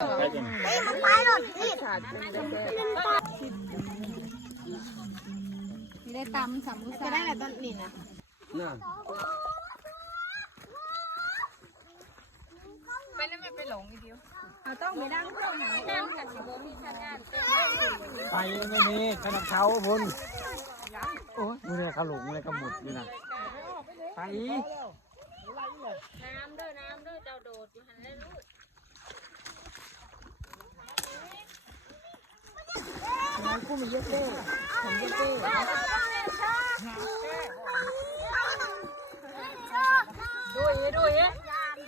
มันไปหรอกพี่ได้ตำสามมุสาได้อะไรต้นนี่นะไปแล้วมันไปหลงอีกเดียวต้องไปนั่งเข้าหานั่งกันสิบ่มีสัญญาณไปไม่มีขนาดเขาพุ่นโอ้ยมือเนี่ยเขาหลงเลยก็หมดอยู่นะไปน้ำด้วยเจ้าโดดอยู่หันเลยลูกน้ำกุ้งมีเยอะเต้ผมเยอะเต้ด้วย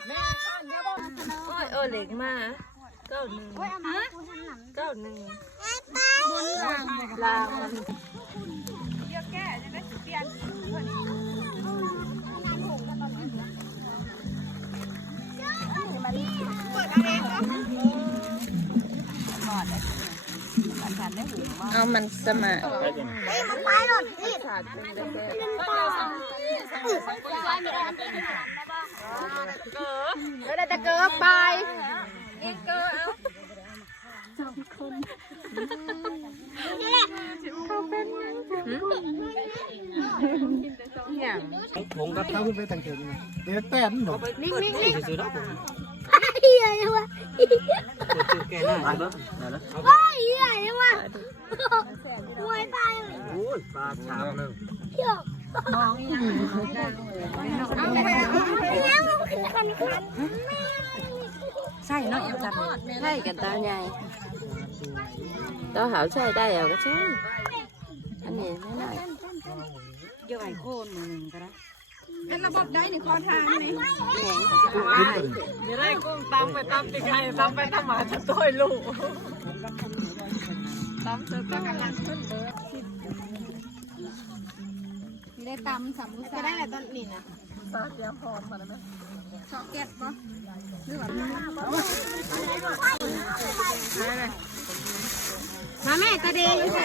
แม่ข้างเยอะบ้างเหล็กมา91บนลางมันเยอะแก่จะได้เปลี่ยนเอามันสมามันไปหรอกพี่ขาดเป็นเด็กแล้วจะเกิดไปนี่เกิดเอาเขาเป็นอย่างผมกับเขาขึ้นไปตั้งเถิงนะเดี๋ยวแต้นหนูนิ่งซื้อแล้วผม เฮียยังวะแกหน้าเนาะ โอ้ยเฮียยังวะมวยตายเลยโอ้ยปลาชามนึงเที่ยวมองยังเอาไปแล้วมันคือคันใช่เนาะยังกันใช่กันตาใหญ่ตัวหาวใช่ได้เอาก็ใช่อันนี้ไม่ได้เกี่ยวไอ้โคนมือหนึ่งก็ได้เป็นระบบได้ในคอทางไหมไม่ได้กุ้งตำไปตำติดไงตำไปทำหมาจะตัวลูกตำเสร็จก็กำลังขึ้นเบอร์ได้ตำสามมุสาได้อะไรต้นนี่นะซอสเดียวพร้อมมาแล้วไหมช็อกเก็ตปะหรือว่ามาแม่ตาเดย์อยู่ไหน